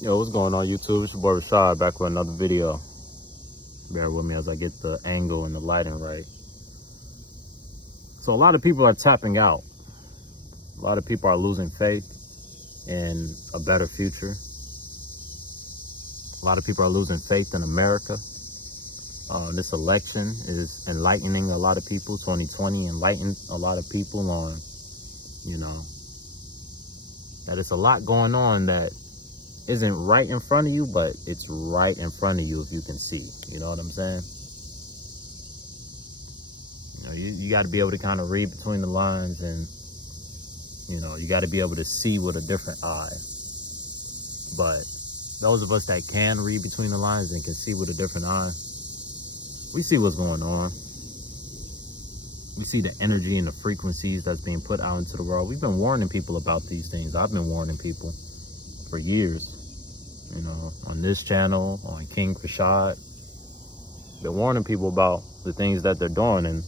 Yo, what's going on YouTube? It's your boy Richawd back with another video. Bear with me as I get the angle and the lighting right. So a lot of people are tapping out. A lot of people are losing faith in a better future. A lot of people are losing faith in America. This election is enlightening a lot of people. 2020 enlightened a lot of people on, that it's a lot going on that isn't right in front of you, but it's right in front of you if you can see. You know what I'm saying? You got to be able to kind of read between the lines, and you got to be able to see with a different eye. But those of us that can read between the lines and can see with a different eye, we see what's going on. We see the energy and the frequencies that's being put out into the world. We've been warning people about these things. I've been warning people for years. On this channel, on King Richawd, been warning people about the things that they're doing. And,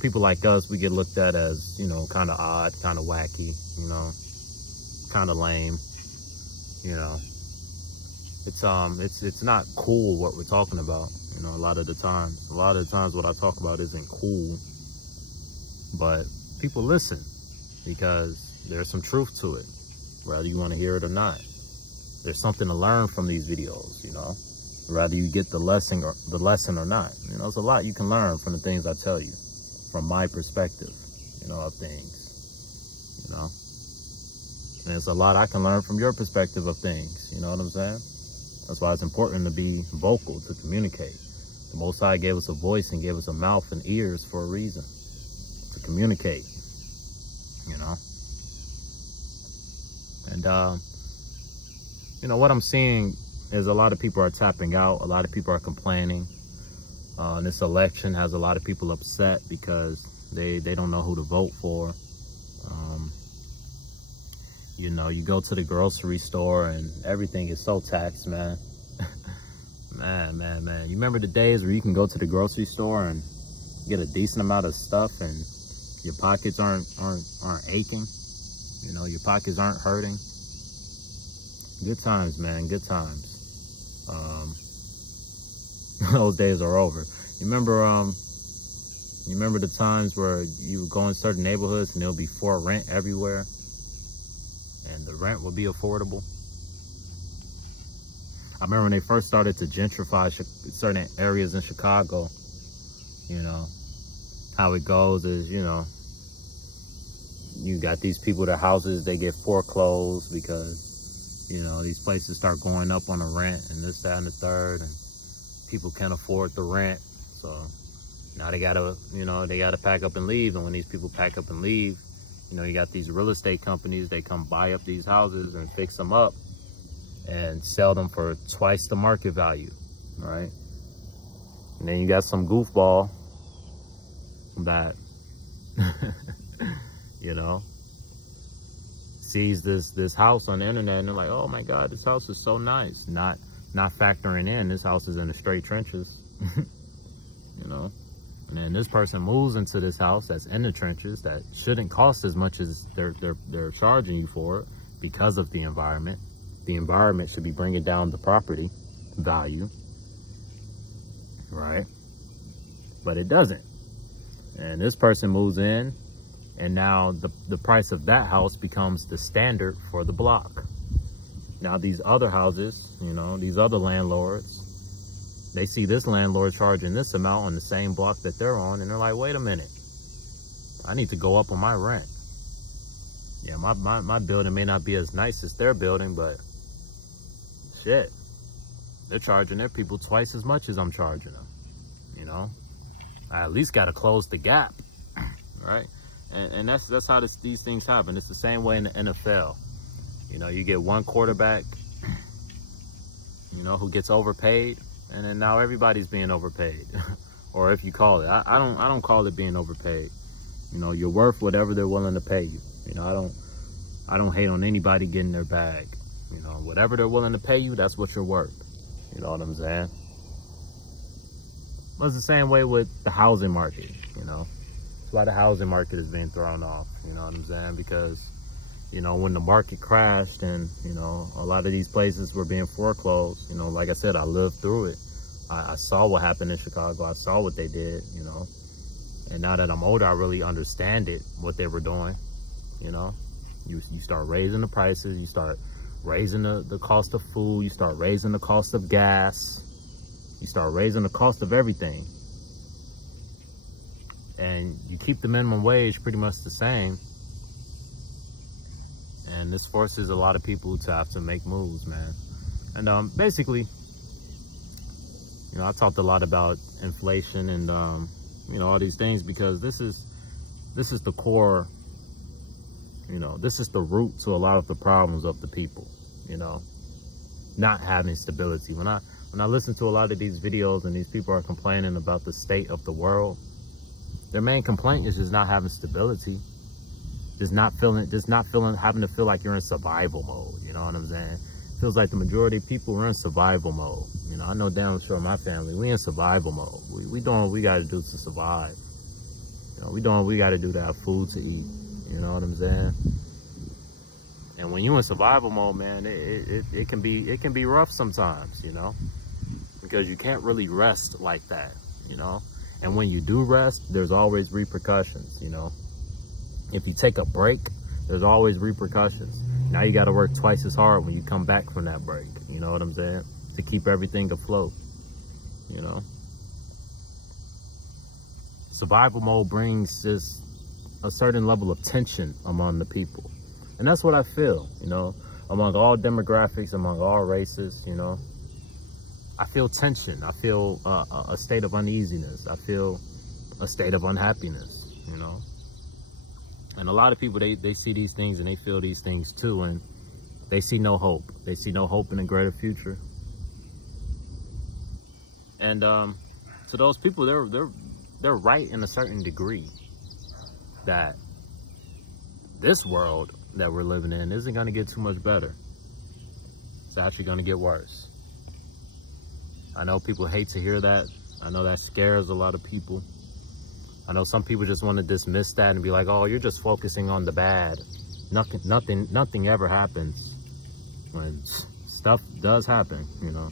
people like us, we get looked at as, kind of odd, kind of wacky, kind of lame, It's not cool what we're talking about, a lot of the times. A lot of the times what I talk about isn't cool, but people listen because there's some truth to it, whether you want to hear it or not. There's something to learn from these videos, whether you get the lesson or not. There's a lot you can learn from the things I tell you, from my perspective, of things, And there's a lot I can learn from your perspective of things, you know what I'm saying? That's why it's important to be vocal, to communicate. The Most High gave us a voice and gave us a mouth and ears for a reason, to communicate, And, what I'm seeing is a lot of people are tapping out. A lot of people are complaining. This election has a lot of people upset because they don't know who to vote for. You go to the grocery store and everything is so taxed, man. man. You remember the days where you can go to the grocery store and get a decent amount of stuff and your pockets aren't aching? Your pockets aren't hurting. Good times, man, good times. Those days are over. You remember the times where you would go in certain neighborhoods and there'll be for rent everywhere, and the rent will be affordable? I remember when they first started to gentrify certain areas in Chicago, how it goes is, you got these people, their houses, they get foreclosed because, these places start going up on the rent and this, that, and the third, and people can't afford the rent. So now they gotta pack up and leave. And when these people pack up and leave, you got these real estate companies, they come buy up these houses and fix them up and sell them for twice the market value, right? And then you got some goofball that, sees this house on the internet and they're like, oh my God, this house is so nice. Not factoring in this house is in the straight trenches, And then this person moves into this house that's in the trenches that shouldn't cost as much as they're charging you for it because of the environment. The environment should be bringing down the property value, right? But it doesn't. And this person moves in, and now the price of that house becomes the standard for the block. Now these other houses, these other landlords, they see this landlord charging this amount on the same block that they're on, and they're like, wait a minute, I need to go up on my rent. Yeah, my building may not be as nice as their building, but shit, they're charging their people twice as much as I'm charging them. I at least got to close the gap, right? And that's how these things happen. It's the same way in the NFL. You get one quarterback, who gets overpaid, and then now everybody's being overpaid. Or if you call it, I don't call it being overpaid. You're worth whatever they're willing to pay you. I don't hate on anybody getting their bag. Whatever they're willing to pay you, that's what you're worth. You know what I'm saying? But it's the same way with the housing market, That's why the housing market is being thrown off, you know what I'm saying? Because you know, when the market crashed and, you know, a lot of these places were being foreclosed, you know, like I said, I lived through it. I saw what happened in Chicago. I saw what they did, you know. And now that I'm older, I really understand it, what they were doing, you know. You start raising the prices, you start raising the cost of food, you start raising the cost of gas, you start raising the cost of everything. And you keep the minimum wage pretty much the same. And this forces a lot of people to have to make moves, man. And basically, you know, I talked a lot about inflation and, you know, all these things because this is the core, you know, this is the root to a lot of the problems of the people, you know, not having stability. When I listen to a lot of these videos and these people are complaining about the state of the world, their main complaint is just not having stability. Just not having to feel like you're in survival mode. You know what I'm saying? Feels like the majority of people are in survival mode. You know, I know damn sure my family, we in survival mode. We doing what we got to do to survive. You know, we doing what we got to do to have food to eat. You know what I'm saying? And when you in survival mode, man, it can be rough sometimes. You know, because you can't really rest like that. You know, and when you do rest, there's always repercussions. You know. If you take a break, there's always repercussions. Now you got to work twice as hard when you come back from that break. You know what I'm saying? To keep everything afloat, you know? Survival mode brings just a certain level of tension among the people. And that's what I feel, you know, among all demographics, among all races, you know? I feel tension. I feel a state of uneasiness. I feel a state of unhappiness, you know? And a lot of people, they see these things and they feel these things too, and they see no hope. They see no hope in a greater future. And to those people, they're right in a certain degree that this world that we're living in isn't going to get too much better. It's actually going to get worse. I know people hate to hear that. I know that scares a lot of people. I know some people just want to dismiss that and be like, oh, you're just focusing on the bad. Nothing ever happens when stuff does happen, you know.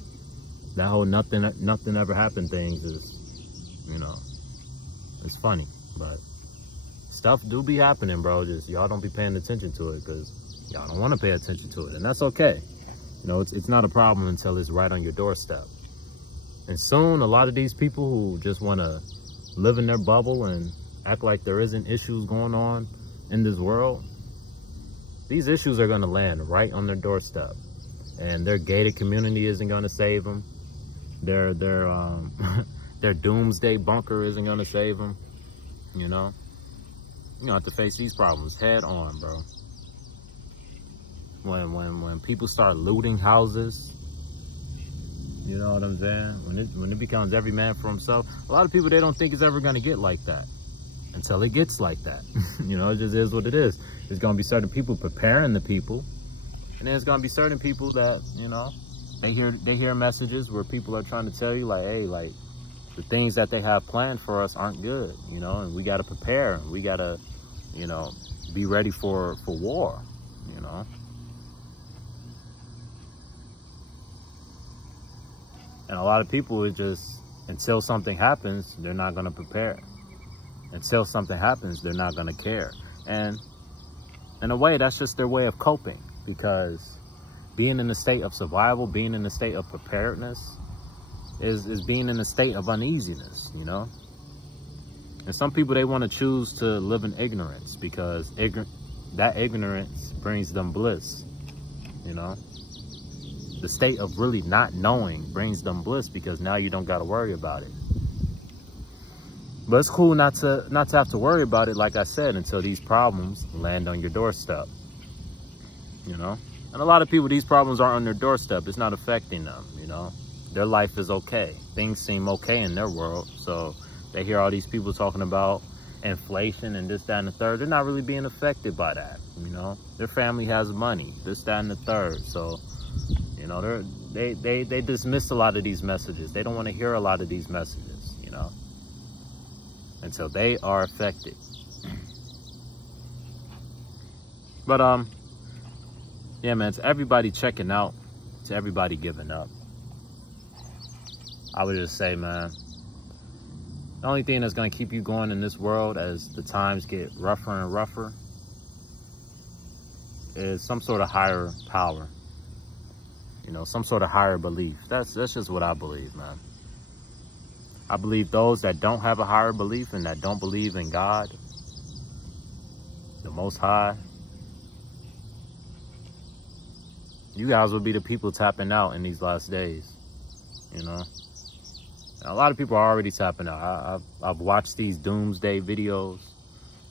That whole nothing ever happened things is, you know, it's funny, but stuff do be happening, bro. Just y'all don't be paying attention to it because y'all don't want to pay attention to it, and that's okay. You know, it's not a problem until it's right on your doorstep. And soon, a lot of these people who just want to live in their bubble and act like there isn't issues going on in this world, these issues are going to land right on their doorstep, and their gated community isn't going to save them. Their doomsday bunker isn't going to save them. You know, you have to face these problems head on, bro. When people start looting houses, you know what I'm saying? When it becomes every man for himself, a lot of people, they don't think it's ever going to get like that until it gets like that. You know, it just is what it is. There's going to be certain people preparing the people, and then there's going to be certain people that, you know, they hear messages where people are trying to tell you like, hey, like the things that they have planned for us aren't good, you know, and we got to prepare. We got to, you know, be ready for war, you know. And a lot of people, it just, until something happens, they're not going to prepare. Until something happens, they're not going to care. And in a way, that's just their way of coping, because being in a state of survival, being in a state of preparedness is being in a state of uneasiness, you know? And some people, they want to choose to live in ignorance because that ignorance brings them bliss, you know? The state of really not knowing brings them bliss because now you don't got to worry about it. But it's cool not to have to worry about it, like I said, until these problems land on your doorstep, you know? And a lot of people, these problems aren't on their doorstep. It's not affecting them, you know? Their life is okay. Things seem okay in their world. So they hear all these people talking about inflation and this, that, and the third. They're not really being affected by that, you know? Their family has money, this, that, and the third. So, you know, they dismiss a lot of these messages. They don't want to hear a lot of these messages, you know, until they are affected. But yeah, man, to everybody checking out, to everybody giving up, I would just say, man, the only thing that's going to keep you going in this world as the times get rougher and rougher is some sort of higher power, you know, some sort of higher belief. That's just what I believe, man. I believe those that don't have a higher belief and that don't believe in God, the Most High, you guys will be the people tapping out in these last days, you know. And a lot of people are already tapping out. I've watched these doomsday videos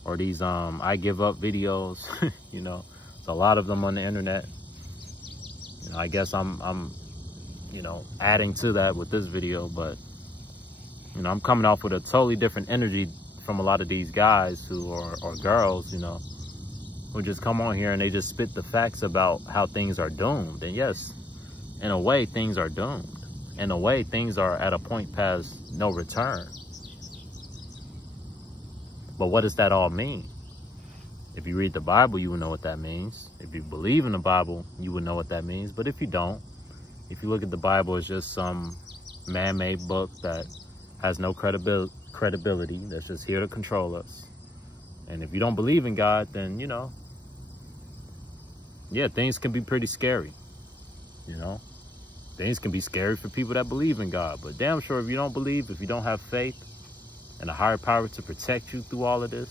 or these I give up videos, you know. There's a lot of them on the internet. You know, I guess I'm you know, adding to that with this video, but you know, I'm coming off with a totally different energy from a lot of these guys who are, or girls, you know, who just come on here and they just spit the facts about how things are doomed. And yes, in a way, things are doomed. In a way, things are at a point past no return. But what does that all mean? If you read the Bible, you will know what that means. If you believe in the Bible, you will know what that means. But if you don't, if you look at the Bible as just some man-made book that has no credibility, that's just here to control us. And if you don't believe in God, then, you know, yeah, things can be pretty scary, you know. Things can be scary for people that believe in God. But damn sure, if you don't believe, if you don't have faith and a higher power to protect you through all of this,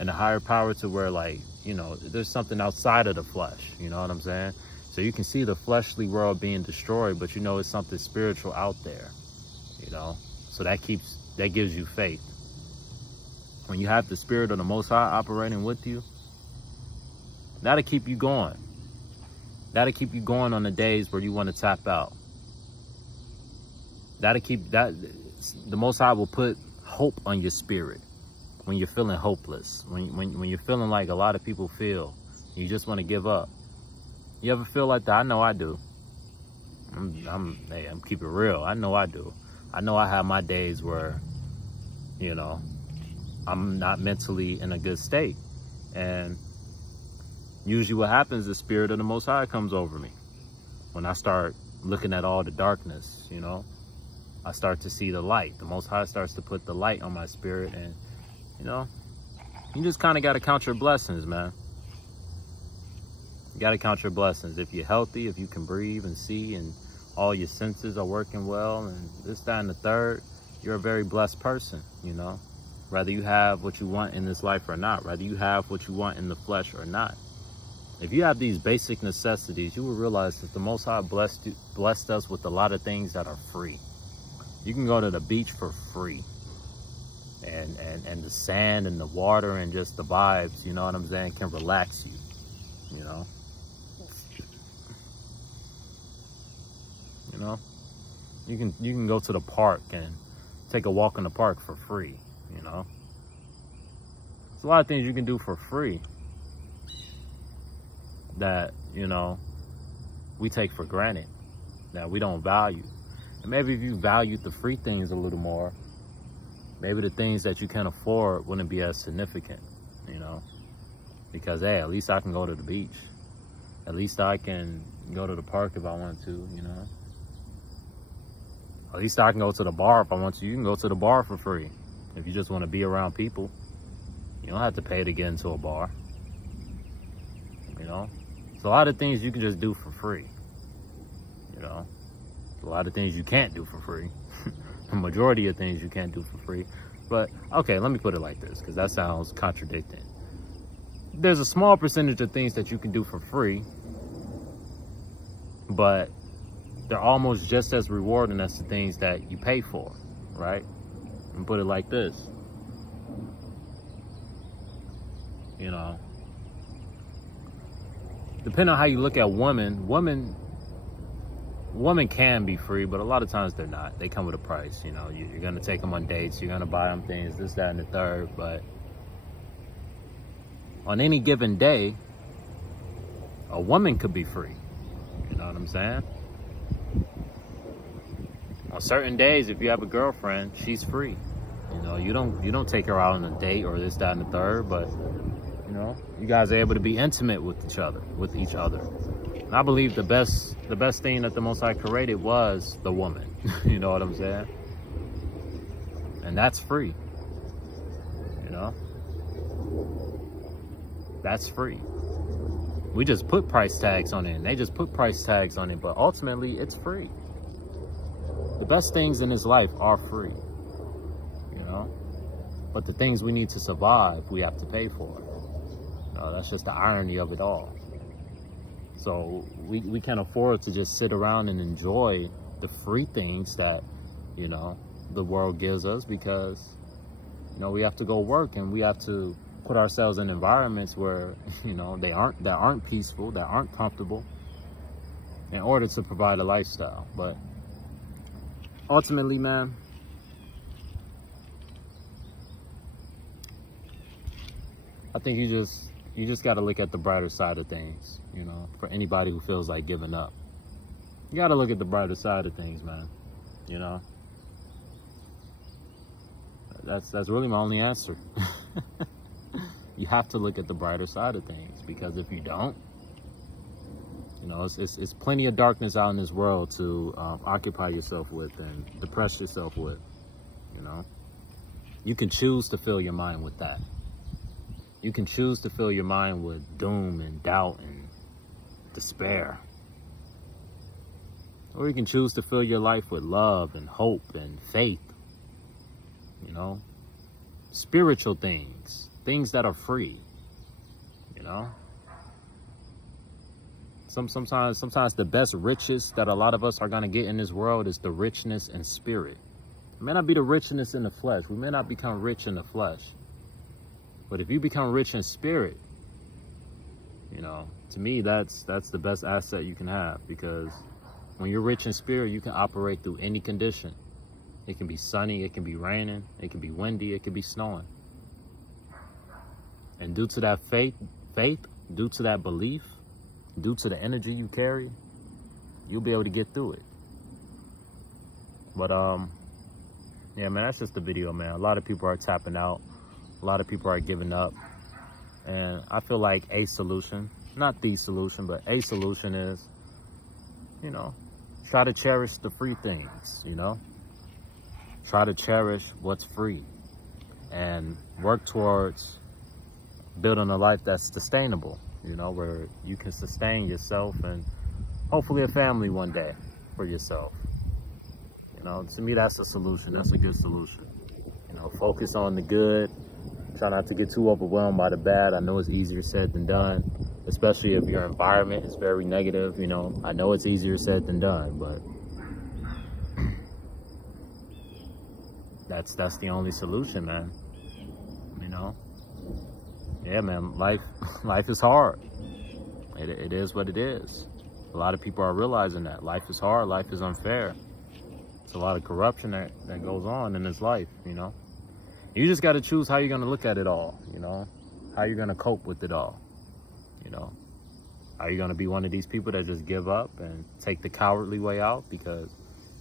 and a higher power to where, like, you know, there's something outside of the flesh, you know what I'm saying? So you can see the fleshly world being destroyed, but you know it's something spiritual out there, you know? So that gives you faith. When you have the Spirit of the Most High operating with you, that'll keep you going. That'll keep you going on the days where you want to tap out. That'll keep that. The Most High will put hope on your spirit when you're feeling hopeless. When you're feeling like a lot of people feel, you just want to give up. You ever feel like that? I know I do. I'm keeping it real. I know I do. I know I have my days where, you know, I'm not mentally in a good state. And usually what happens, the Spirit of the Most High comes over me. When I start looking at all the darkness, you know, I start to see the light. The Most High starts to put the light on my spirit. And, you know, you just kind of got to count your blessings, man. You got to count your blessings. If you're healthy, if you can breathe and see, and all your senses are working well, and this, that, and the third, you're a very blessed person, you know. Whether you have what you want in this life or not, whether you have what you want in the flesh or not. If you have these basic necessities, you will realize that the Most High blessed us with a lot of things that are free. You can go to the beach for free. And the sand and the water and just the vibes, you know what I'm saying, can relax you, you know. You know, you can go to the park and take a walk in the park for free, you know. There's a lot of things you can do for free that, you know, we take for granted, that we don't value. And maybe if you valued the free things a little more, maybe the things that you can afford wouldn't be as significant, you know. Because, hey, at least I can go to the beach. At least I can go to the park if I want to, you know. At least I can go to the bar if I want to. You can go to the bar for free. If you just want to be around people, you don't have to pay to get into a bar. You know, there's a lot of things you can just do for free. You know, a lot of things you can't do for free. The majority of things you can't do for free. But, okay, let me put it like this, because that sounds contradicting. There's a small percentage of things that you can do for free, but they're almost just as rewarding as the things that you pay for, right? And put it like this. You know, depending on how you look at women can be free, but a lot of times they're not. They come with a price, you know. You're going to take them on dates. You're going to buy them things, this, that, and the third. But on any given day, a woman could be free. You know what I'm saying? On certain days, if you have a girlfriend, she's free. You know, you don't take her out on a date or this, that, and the third. But, You know, you guys are able to be intimate with each other. And I believe the best thing that the Most High created was the woman. You know what I'm saying? And that's free. You know, that's free. We just put price tags on it, and they just put price tags on it, but ultimately it's free. The best things in this life are free, you know, but the things we need to survive, we have to pay for. That's just the irony of it all. So we can't afford to just sit around and enjoy the free things that, you know, the world gives us, because, you know, we have to go work, and we have to put ourselves in environments where, you know, that aren't peaceful, that aren't comfortable, in order to provide a lifestyle. But ultimately, man, I think you just got to look at the brighter side of things, you know, for anybody who feels like giving up. You got to look at the brighter side of things, man, you know. That's really my only answer. You have to look at the brighter side of things, because if you don't, you know, it's plenty of darkness out in this world to occupy yourself with and depress yourself with, you know. You can choose to fill your mind with that. You can choose to fill your mind with doom and doubt and despair. Or you can choose to fill your life with love and hope and faith, you know, spiritual things. Things that are free, you know. Sometimes the best riches that a lot of us are going to get in this world is the richness in spirit. It may not be the richness in the flesh. We may not become rich in the flesh. But if you become rich in spirit, you know, to me, that's the best asset you can have. Because when you're rich in spirit, you can operate through any condition. It can be sunny, it can be raining, it can be windy, it can be snowing. And due to that faith, due to that belief, due to the energy you carry, you'll be able to get through it. But, yeah, man, that's just the video, man. A lot of people are tapping out. A lot of people are giving up. And I feel like a solution, not the solution, but a solution is, you know, try to cherish the free things, you know. Try to cherish what's free and work towards building a life that's sustainable, you know, where you can sustain yourself and hopefully a family one day for yourself. You know, to me, that's a solution. That's a good solution. You know, focus on the good. Try not to get too overwhelmed by the bad. I know it's easier said than done, especially if your environment is very negative. You know, I know it's easier said than done, but that's the only solution, man. You know? Yeah, man, life is hard. It is what it is. A lot of people are realizing that. Life is hard, life is unfair. It's a lot of corruption that goes on in this life, you know? You just got to choose how you're going to look at it all, you know? How you're going to cope with it all, you know? Are you going to be one of these people that just give up and take the cowardly way out? Because,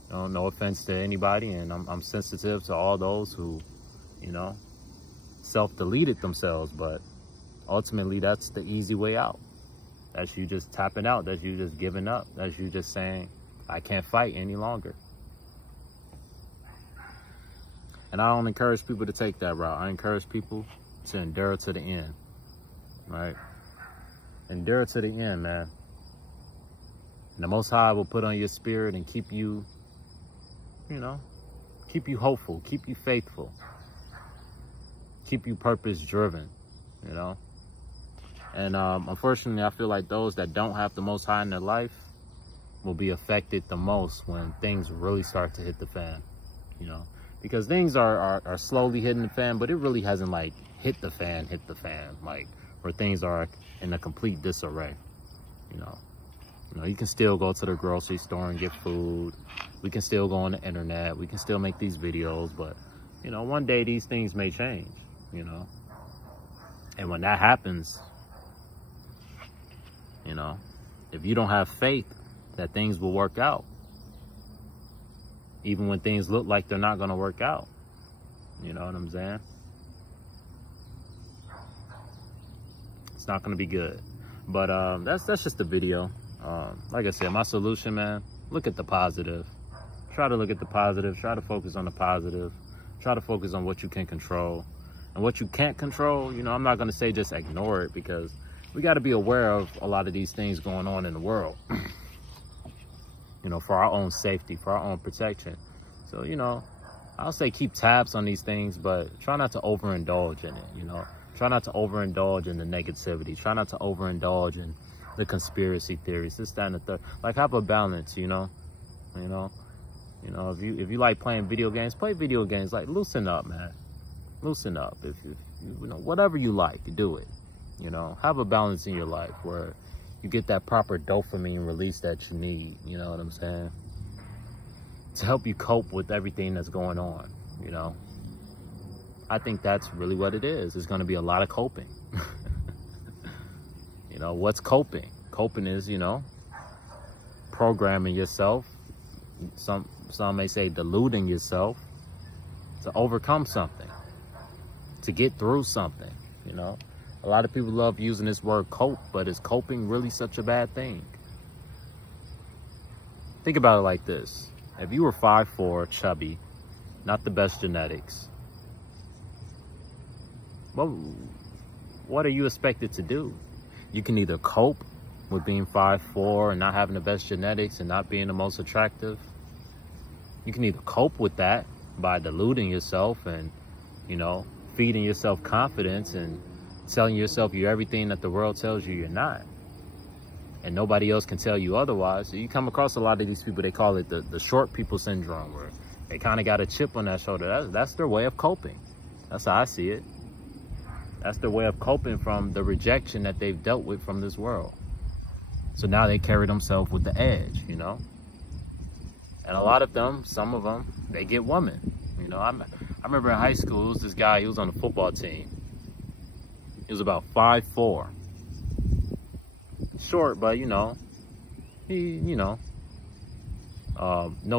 you know, no offense to anybody, and I'm sensitive to all those who, you know, self-deleted themselves, but ultimately that's the easy way out. That's you just tapping out. That's you just giving up. That's you just saying, I can't fight any longer. And I don't encourage people to take that route. I encourage people to endure to the end, right? Endure to the end, man. And the Most High will put on your spirit and keep you, you know, keep you hopeful, keep you faithful, keep you purpose-driven, you know? And unfortunately, I feel like those that don't have the Most High in their life will be affected the most when things really start to hit the fan, you know? Because things are slowly hitting the fan, but it really hasn't, like, hit the fan, like, where things are in a complete disarray, you know? You know, you can still go to the grocery store and get food. We can still go on the internet. We can still make these videos, but, you know, one day these things may change, you know? And when that happens, you know, if you don't have faith that things will work out, even when things look like they're not going to work out, you know what I'm saying? It's not going to be good. But that's just the video. Like I said, my solution, man, look at the positive. Try to look at the positive. Try to focus on the positive. Try to focus on what you can control. And what you can't control, you know, I'm not going to say just ignore it, because we got to be aware of a lot of these things going on in the world, you know, for our own safety, for our own protection. So, you know, I'll say keep tabs on these things, but try not to overindulge in it, you know. Try not to overindulge in the negativity. Try not to overindulge in the conspiracy theories, this, that, and the third. Like, have a balance, you know. If you like playing video games, play video games. Like, loosen up, man. Loosen up. If you know, whatever you like, do it. You know, have a balance in your life where you get that proper dopamine release that you need. You know what I'm saying? To help you cope with everything that's going on. You know, I think that's really what it is. It's going to be a lot of coping. You know, what's coping? Coping is, you know, programming yourself. Some may say deluding yourself to overcome something, to get through something, you know. A lot of people love using this word cope, but is coping really such a bad thing? Think about it like this. If you were 5'4", chubby, not the best genetics, what are you expected to do? You can either cope with being 5'4" and not having the best genetics and not being the most attractive. You can either cope with that by deluding yourself and, you know, feeding yourself confidence and telling yourself you're everything that the world tells you you're not. And nobody else can tell you otherwise. So you come across a lot of these people, they call it the short people syndrome, where they kind of got a chip on that shoulder. That's their way of coping. That's how I see it. That's their way of coping from the rejection that they've dealt with from this world. So now they carry themselves with the edge, you know. And a lot of them, some of them, they get women. You know, I remember in high school, there was this guy, he was on the football team. He was about 5'4". Short, but, you know, no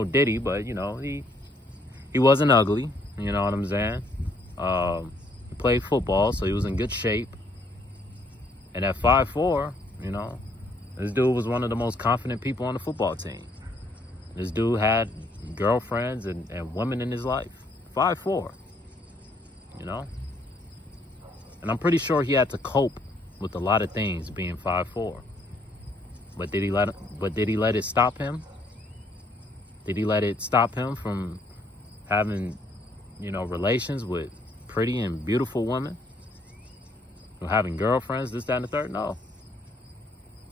Diddy, but, you know, he wasn't ugly, you know what I'm saying? He played football, so he was in good shape. And at 5'4", you know, this dude was one of the most confident people on the football team. This dude had girlfriends and women in his life. 5'4", you know? And I'm pretty sure he had to cope with a lot of things being 5'4". But did he let it stop him? Did he let it stop him from having, you know, relations with pretty and beautiful women? Having girlfriends, this, that, and the third? No.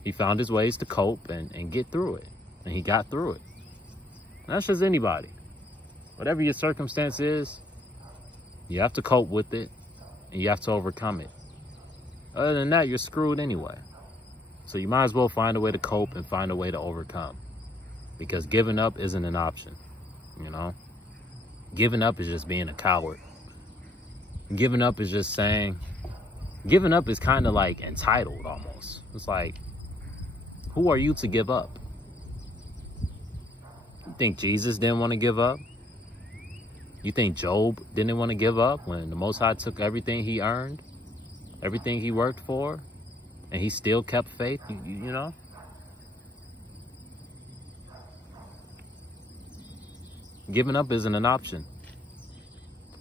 He found his ways to cope and get through it. And he got through it. And that's just anybody. Whatever your circumstance is, you have to cope with it and you have to overcome it. Other than that, you're screwed anyway. So you might as well find a way to cope and find a way to overcome. Because giving up isn't an option, you know? Giving up is just being a coward. Giving up is just saying, giving up is kind of like entitled almost. It's like, who are you to give up? You think Jesus didn't want to give up? You think Job didn't want to give up when the Most High took everything he earned, everything he worked for, and he still kept faith, you know? Giving up isn't an option.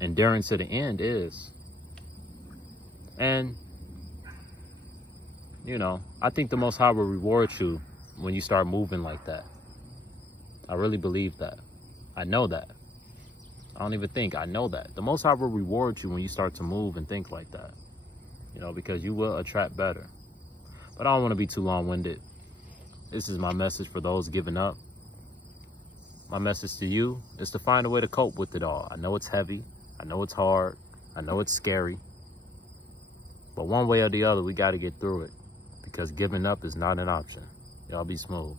Enduring to the end is. And, you know, I think the Most High will reward you when you start moving like that. I really believe that. I know that. I don't even think, I know that. The Most High will reward you when you start to move and think like that. You know, because you will attract better. But I don't want to be too long-winded. This is my message for those giving up. My message to you is to find a way to cope with it all. I know it's heavy. I know it's hard. I know it's scary. But one way or the other, we got to get through it. Because giving up is not an option. Y'all be smooth.